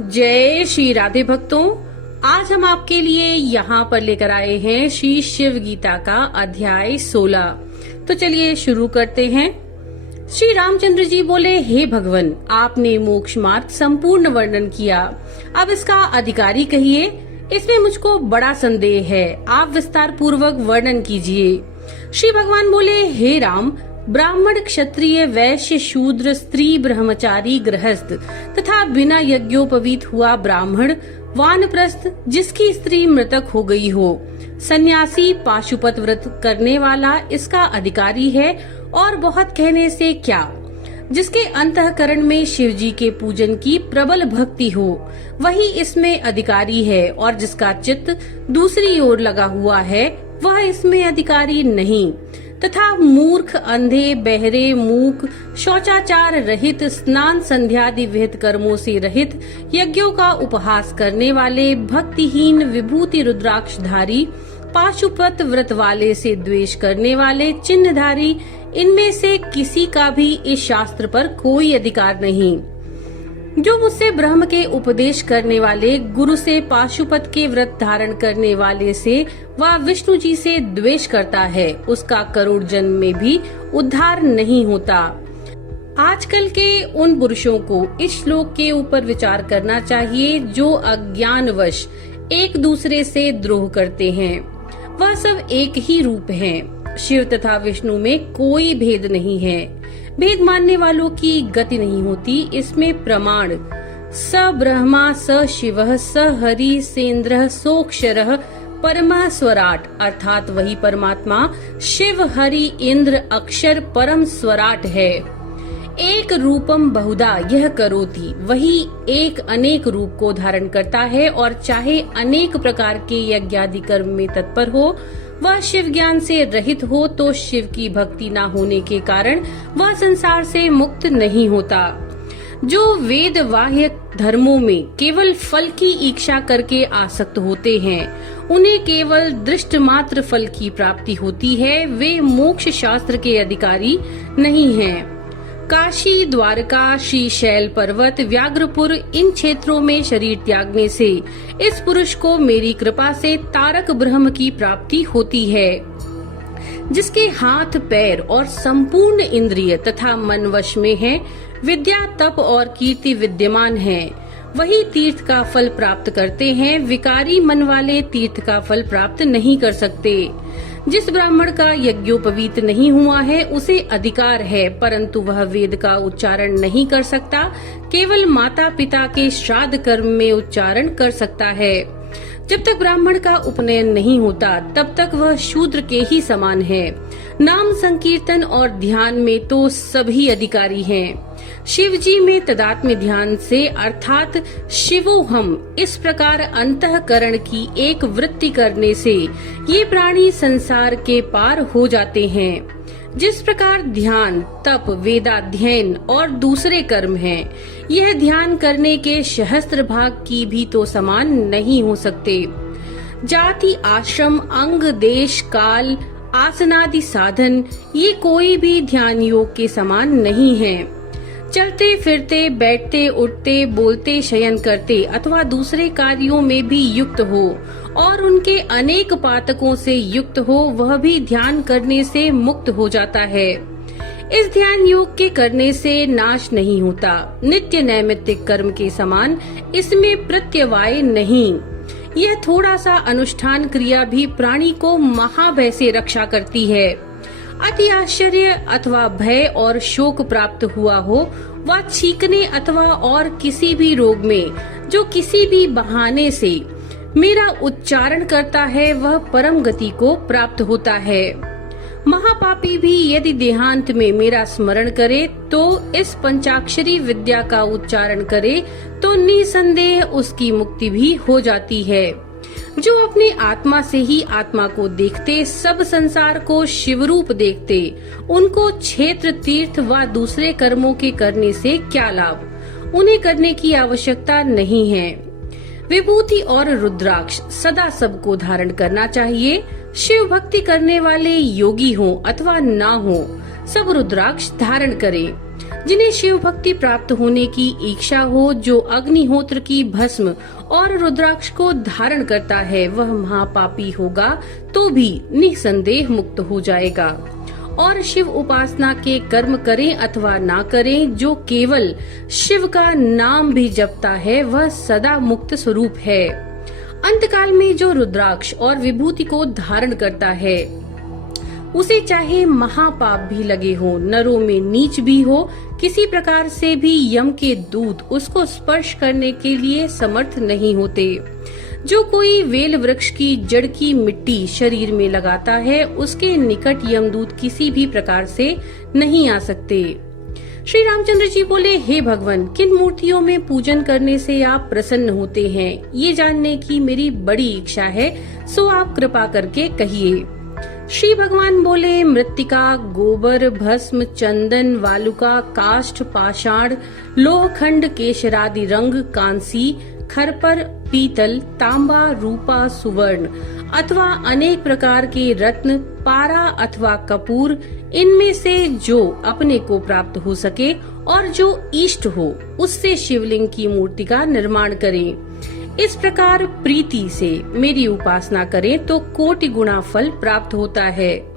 जय श्री राधे भक्तों, आज हम आपके लिए यहाँ पर लेकर आए हैं श्री शिव गीता का अध्याय 16। तो चलिए शुरू करते हैं। श्री रामचंद्र जी बोले, हे भगवान, आपने मोक्ष मार्ग संपूर्ण वर्णन किया, अब इसका अधिकारी कहिए। इसमें मुझको बड़ा संदेह है, आप विस्तार पूर्वक वर्णन कीजिए। श्री भगवान बोले, हे राम, ब्राह्मण, क्षत्रिय, वैश्य, शूद्र, स्त्री, ब्रह्मचारी, गृहस्थ तथा बिना यज्ञोपवीत हुआ ब्राह्मण, वानप्रस्थ जिसकी स्त्री मृतक हो गई हो, सन्यासी, पाशुपत व्रत करने वाला इसका अधिकारी है। और बहुत कहने से क्या, जिसके अंतःकरण में शिव जी के पूजन की प्रबल भक्ति हो, वही इसमें अधिकारी है। और जिसका चित्त दूसरी ओर लगा हुआ है, वह इसमें अधिकारी नहीं। तथा मूर्ख, अंधे, बहरे, मूक, शौचाचार रहित, स्नान संध्यादि विहित कर्मों से रहित, यज्ञों का उपहास करने वाले, भक्तिहीन, विभूति रुद्राक्षधारी, पाशुपत व्रत वाले से द्वेष करने वाले, चिन्हधारी, इनमें से किसी का भी इस शास्त्र पर कोई अधिकार नहीं। जो मुझसे ब्रह्म के उपदेश करने वाले, गुरु से, पाशुपत के व्रत धारण करने वाले से व विष्णु जी से द्वेष करता है, उसका करोड़ जन्म में भी उद्धार नहीं होता। आजकल के उन पुरुषों को इस श्लोक के ऊपर विचार करना चाहिए जो अज्ञानवश एक दूसरे से द्रोह करते हैं। वह सब एक ही रूप हैं। शिव तथा विष्णु में कोई भेद नहीं है। भेद मानने वालों की गति नहीं होती। इसमें प्रमाण स ब्रह्मा स शिवः स हरि सेन्द्रः सोक्षरः परमः स्वराट, अर्थात वही परमात्मा शिव, हरि, इंद्र, अक्षर, परम स्वराट है। एक रूपम बहुधा यह करोति, वही एक अनेक रूप को धारण करता है। और चाहे अनेक प्रकार के यज्ञादि कर्म में तत्पर हो, वह शिव ज्ञान से रहित हो, तो शिव की भक्ति न होने के कारण वह संसार से मुक्त नहीं होता। जो वेद बाह्य धर्मों में केवल फल की इच्छा करके आसक्त होते हैं, उन्हें केवल दृष्ट मात्र फल की प्राप्ति होती है। वे मोक्ष शास्त्र के अधिकारी नहीं हैं। काशी, द्वारका, श्रीशैल पर्वत, व्याघ्रपुर, इन क्षेत्रों में शरीर त्यागने से इस पुरुष को मेरी कृपा से तारक ब्रह्म की प्राप्ति होती है। जिसके हाथ, पैर और संपूर्ण इंद्रिय तथा मन वश में है, विद्या, तप और कीर्ति विद्यमान है, वही तीर्थ का फल प्राप्त करते हैं। विकारी मन वाले तीर्थ का फल प्राप्त नहीं कर सकते। जिस ब्राह्मण का यज्ञोपवीत नहीं हुआ है, उसे अधिकार है, परंतु वह वेद का उच्चारण नहीं कर सकता। केवल माता पिता के श्राद्ध कर्म में उच्चारण कर सकता है। जब तक ब्राह्मण का उपनयन नहीं होता, तब तक वह शूद्र के ही समान है। नाम संकीर्तन और ध्यान में तो सभी अधिकारी हैं। शिव जी में तदात्म्य ध्यान से, अर्थात शिवोहम, इस प्रकार अंतःकरण की एक वृत्ति करने से ये प्राणी संसार के पार हो जाते हैं। जिस प्रकार ध्यान, तप, वेदाध्ययन और दूसरे कर्म हैं, यह ध्यान करने के सहस्त्र भाग की भी तो समान नहीं हो सकते। जाति, आश्रम, अंग, देश, काल, आसनादि साधन, ये कोई भी ध्यान योग के समान नहीं है। चलते फिरते, बैठते, उठते, बोलते, शयन करते अथवा दूसरे कार्यों में भी युक्त हो और उनके अनेक पातकों से युक्त हो, वह भी ध्यान करने से मुक्त हो जाता है। इस ध्यान योग के करने से नाश नहीं होता। नित्य नैमित्तिक कर्म के समान इसमें प्रत्यवाय नहीं। यह थोड़ा सा अनुष्ठान क्रिया भी प्राणी को महाभय से रक्षा करती है। अति आश्चर्य अथवा भय और शोक प्राप्त हुआ हो, व छींकने अथवा और किसी भी रोग में जो किसी भी बहाने से मेरा उच्चारण करता है, वह परम गति को प्राप्त होता है। महापापी भी यदि देहांत में मेरा स्मरण करे, तो इस पंचाक्षरी विद्या का उच्चारण करे, तो निसंदेह उसकी मुक्ति भी हो जाती है। जो अपने आत्मा से ही आत्मा को देखते, सब संसार को शिवरूप देखते, उनको क्षेत्र, तीर्थ व दूसरे कर्मों के करने से क्या लाभ? उन्हें करने की आवश्यकता नहीं है। विभूति और रुद्राक्ष सदा सबको धारण करना चाहिए। शिव भक्ति करने वाले योगी हों अथवा ना हो, सब रुद्राक्ष धारण करें। जिन्हें शिव भक्ति प्राप्त होने की इच्छा हो, जो अग्निहोत्र की भस्म और रुद्राक्ष को धारण करता है, वह महापापी होगा तो भी निसंदेह मुक्त हो जाएगा। और शिव उपासना के कर्म करें अथवा ना करें, जो केवल शिव का नाम भी जपता है, वह सदा मुक्त स्वरूप है। अंतकाल में जो रुद्राक्ष और विभूति को धारण करता है, उसे चाहे महापाप भी लगे हो, नरों में नीच भी हो, किसी प्रकार से भी यम के दूत उसको स्पर्श करने के लिए समर्थ नहीं होते। जो कोई वेल वृक्ष की जड़ की मिट्टी शरीर में लगाता है, उसके निकट यमदूत किसी भी प्रकार से नहीं आ सकते। श्री रामचंद्र जी बोले, हे भगवान, किन मूर्तियों में पूजन करने से आप प्रसन्न होते हैं, ये जानने की मेरी बड़ी इच्छा है, सो आप कृपा करके कहिए। श्री भगवान बोले, मृत्तिका, गोबर, भस्म, चंदन, वालुका, काष्ठ, पाषाण, लोहखंड, केशरादि रंग, कांसी, खरपर, पीतल, तांबा, रूपा, सुवर्ण अथवा अनेक प्रकार के रत्न, पारा अथवा कपूर, इनमें से जो अपने को प्राप्त हो सके और जो इष्ट हो, उससे शिवलिंग की मूर्ति का निर्माण करें। इस प्रकार प्रीति से मेरी उपासना करें तो कोटि गुना फल प्राप्त होता है।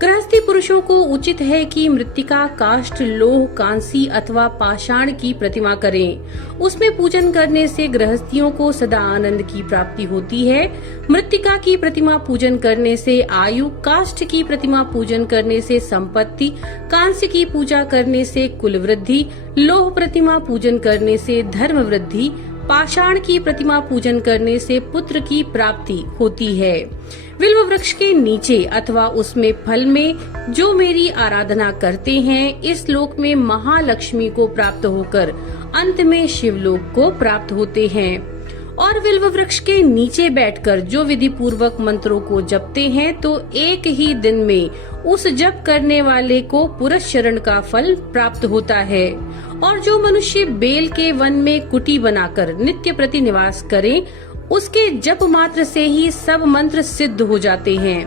गृहस्थी पुरुषों को उचित है कि मृत्तिका, काष्ठ, लोह, कांसी अथवा पाषाण की प्रतिमा करें। उसमें पूजन करने से गृहस्थियों को सदा आनंद की प्राप्ति होती है। मृत्तिका की प्रतिमा पूजन करने से आयु, काष्ठ की प्रतिमा पूजन करने से संपत्ति, कांस्य की पूजा करने से कुल वृद्धि, लोह प्रतिमा पूजन करने से धर्म वृद्धि, पाषाण की प्रतिमा पूजन करने से पुत्र की प्राप्ति होती है। बिल्व वृक्ष के नीचे अथवा उसमें फल में जो मेरी आराधना करते हैं, इस लोक में महालक्ष्मी को प्राप्त होकर अंत में शिवलोक को प्राप्त होते हैं। और बिल्व वृक्ष के नीचे बैठकर जो विधि पूर्वक मंत्रों को जपते हैं, तो एक ही दिन में उस जप करने वाले को पुरुष शरण का फल प्राप्त होता है। और जो मनुष्य बेल के वन में कुटी बनाकर नित्य प्रति निवास करे, उसके जप मात्र से ही सब मंत्र सिद्ध हो जाते हैं।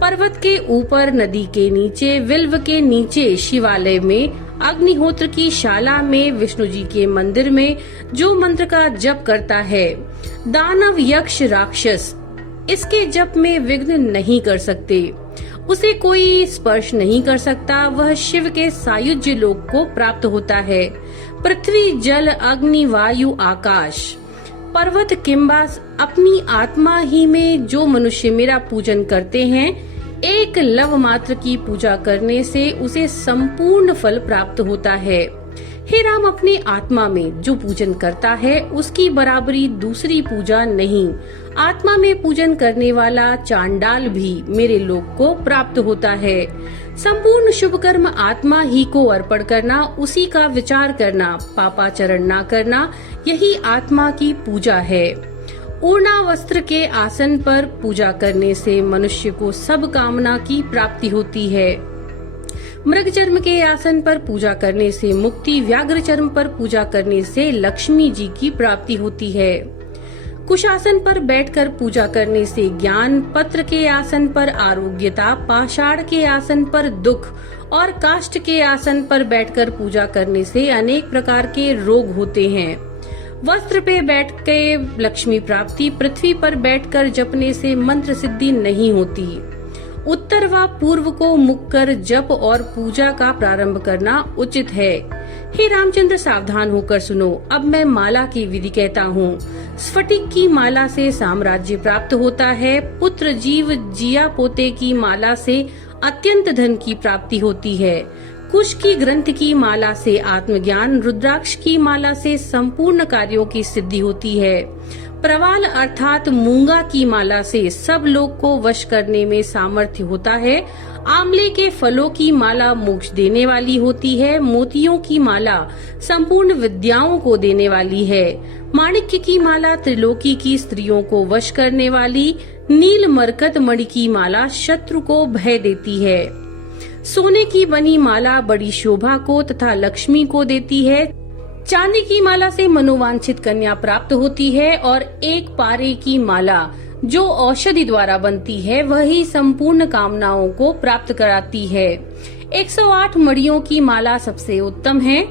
पर्वत के ऊपर, नदी के नीचे, विल्व के नीचे, शिवालय में, अग्निहोत्र की शाला में, विष्णु जी के मंदिर में जो मंत्र का जप करता है, दानव, यक्ष, राक्षस इसके जप में विघ्न नहीं कर सकते। उसे कोई स्पर्श नहीं कर सकता। वह शिव के सायुज्य लोक को प्राप्त होता है। पृथ्वी, जल, अग्नि, वायु, आकाश, पर्वत किंबा अपनी आत्मा ही में जो मनुष्य मेरा पूजन करते हैं, एक लव मात्र की पूजा करने से उसे संपूर्ण फल प्राप्त होता है। हे राम, अपने आत्मा में जो पूजन करता है, उसकी बराबरी दूसरी पूजा नहीं। आत्मा में पूजन करने वाला चांडाल भी मेरे लोक को प्राप्त होता है। संपूर्ण शुभ कर्म आत्मा ही को अर्पण करना, उसी का विचार करना, पापाचरण न करना, यही आत्मा की पूजा है। ऊर्णा वस्त्र के आसन पर पूजा करने से मनुष्य को सब कामना की प्राप्ति होती है। मृग चर्म के आसन पर पूजा करने से मुक्ति, व्याघ्र चर्म पर पूजा करने से लक्ष्मी जी की प्राप्ति होती है। कुशासन पर बैठकर पूजा करने से ज्ञान, पत्र के आसन पर आरोग्यता, पाषाण के आसन पर दुख और काष्ठ के आसन पर बैठकर पूजा करने से अनेक प्रकार के रोग होते हैं। वस्त्र पे बैठ के लक्ष्मी प्राप्ति, पृथ्वी पर बैठकर जपने से मंत्र सिद्धि नहीं होती। उत्तर व पूर्व को मुख कर जप और पूजा का प्रारंभ करना उचित है। हे रामचंद्र, सावधान होकर सुनो। अब मैं माला की विधि कहता हूँ। स्फटिक की माला से साम्राज्य प्राप्त होता है। पुत्र, जीव, जिया पोते की माला से अत्यंत धन की प्राप्ति होती है। कुश की ग्रंथ की माला से आत्मज्ञान, रुद्राक्ष की माला से संपूर्ण कार्यों की सिद्धि होती है। प्रवाल अर्थात मूंगा की माला से सब लोग को वश करने में सामर्थ्य होता है। आंवले के फलों की माला मोक्ष देने वाली होती है। मोतियों की माला संपूर्ण विद्याओं को देने वाली है। माणिक्य की माला त्रिलोकी की स्त्रियों को वश करने वाली। नील मरकत मणि की माला शत्रु को भय देती है। सोने की बनी माला बड़ी शोभा को तथा लक्ष्मी को देती है। चांदी की माला से मनोवांछित कन्या प्राप्त होती है और एक पारे की माला जो औषधि द्वारा बनती है, वही संपूर्ण कामनाओं को प्राप्त कराती है। 108 मड़ियों की माला सबसे उत्तम है।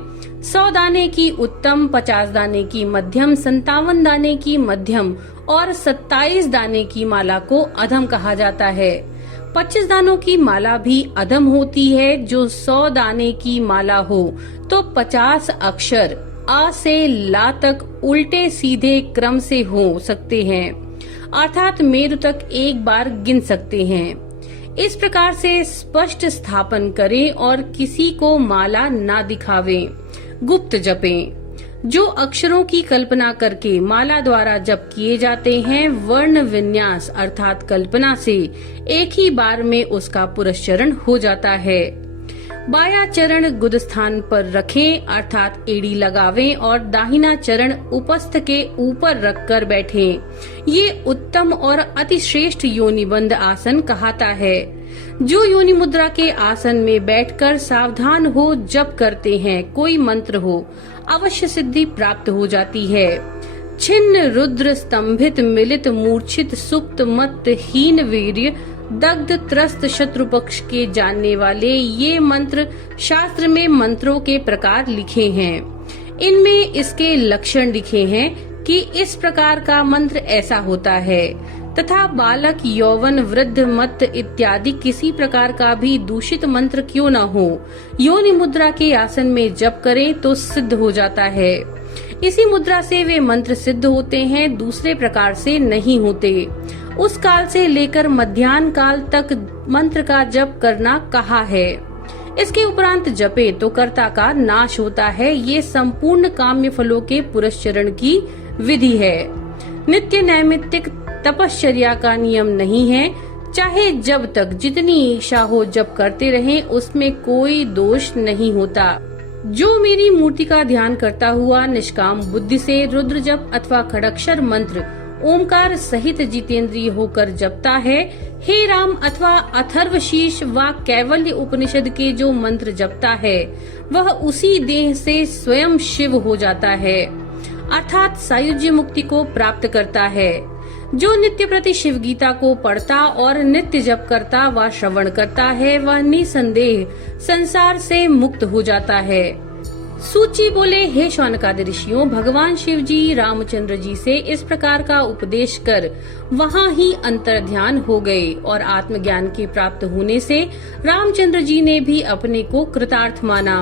100 दाने की उत्तम, 50 दाने की मध्यम, 57 दाने की मध्यम और 27 दाने की माला को अधम कहा जाता है। 25 दानों की माला भी अधम होती है। जो 100 दाने की माला हो तो 50 अक्षर आ से ला तक उल्टे सीधे क्रम से हो सकते हैं, अर्थात मेरु तक एक बार गिन सकते हैं। इस प्रकार से स्पष्ट स्थापन करें और किसी को माला ना दिखावें। गुप्त जपें। जो अक्षरों की कल्पना करके माला द्वारा जप किए जाते हैं, वर्ण विन्यास अर्थात कल्पना से एक ही बार में उसका पुरस्चरण हो जाता है। बाया चरण गुद स्थान पर रखें अर्थात एड़ी लगावें और दाहिना चरण उपस्थ के ऊपर रखकर बैठें। ये उत्तम और अतिश्रेष्ठ योनिबंध आसन कहलाता है। जो योनि मुद्रा के आसन में बैठकर सावधान हो जप करते हैं, कोई मंत्र हो, अवश्य सिद्धि प्राप्त हो जाती है। छिन्न रुद्र स्तंभित मिलित मूर्छित सुप्त मत हीन वीर्य दग्ध त्रस्त शत्रु पक्ष के जानने वाले, ये मंत्र शास्त्र में मंत्रों के प्रकार लिखे हैं। इनमें इसके लक्षण लिखे हैं कि इस प्रकार का मंत्र ऐसा होता है, तथा बालक यौवन वृद्ध मत इत्यादि किसी प्रकार का भी दूषित मंत्र क्यों न हो, योनि मुद्रा के आसन में जप करें तो सिद्ध हो जाता है। इसी मुद्रा से वे मंत्र सिद्ध होते हैं, दूसरे प्रकार से नहीं होते। उस काल से लेकर मध्याह्न काल तक मंत्र का जप करना कहा है। इसके उपरांत जपे तो कर्ता का नाश होता है। ये संपूर्ण काम्य फलों के पुरस्चरण की विधि है। नित्य नैमित्तिक तपश्चर्या का नियम नहीं है। चाहे जब तक जितनी इच्छा हो जप करते रहें, उसमें कोई दोष नहीं होता। जो मेरी मूर्ति का ध्यान करता हुआ निष्काम बुद्धि से रुद्र जप अथवा खड़क्षर मंत्र ओमकार सहित जितेंद्रिय होकर जपता है, हे राम अथवा अथर्वशीष व कैवल्य उपनिषद के जो मंत्र जपता है, वह उसी देह से स्वयं शिव हो जाता है, अर्थात सायुज्य मुक्ति को प्राप्त करता है। जो नित्य प्रति शिव गीता को पढ़ता और नित्य जप करता व श्रवण करता है, वह निसंदेह संसार से मुक्त हो जाता है। सूची बोले, हे शौनकादि ऋषियों, भगवान शिव जी रामचंद्र जी से इस प्रकार का उपदेश कर वहाँ ही अंतर ध्यान हो गए और आत्मज्ञान के प्राप्त होने से रामचंद्र जी ने भी अपने को कृतार्थ माना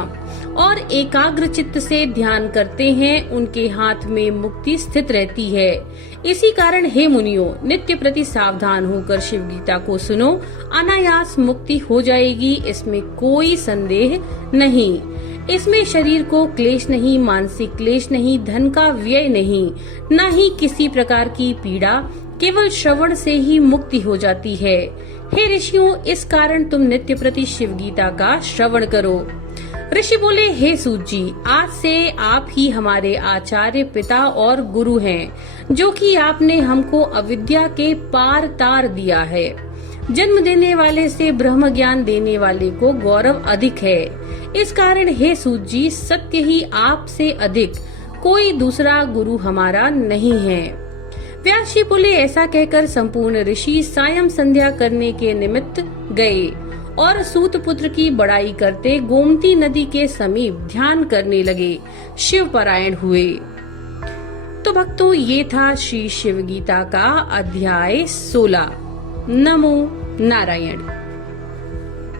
और एकाग्र चित्त से ध्यान करते हैं। उनके हाथ में मुक्ति स्थित रहती है। इसी कारण हे मुनियों, नित्य प्रति सावधान होकर शिव गीता को सुनो, अनायास मुक्ति हो जाएगी, इसमें कोई संदेह नहीं। इसमें शरीर को क्लेश नहीं, मानसिक क्लेश नहीं, धन का व्यय नहीं, न ही किसी प्रकार की पीड़ा, केवल श्रवण से ही मुक्ति हो जाती है। हे ऋषियों, इस कारण तुम नित्य प्रति शिव गीता का श्रवण करो। ऋषि बोले, हे सूत जी, आज से आप ही हमारे आचार्य पिता और गुरु हैं, जो कि आपने हमको अविद्या के पार तार दिया है। जन्म देने वाले से ब्रह्म ज्ञान देने वाले को गौरव अधिक है। इस कारण हे सूत जी, सत्य ही आप से अधिक कोई दूसरा गुरु हमारा नहीं है। व्यास जी बोले, ऐसा कहकर संपूर्ण ऋषि सायं संध्या करने के निमित्त गए और सूत पुत्र की बड़ाई करते गोमती नदी के समीप ध्यान करने लगे, शिव परायण हुए। तो भक्तों, ये था श्री शिव गीता का अध्याय 16। नमो नारायण।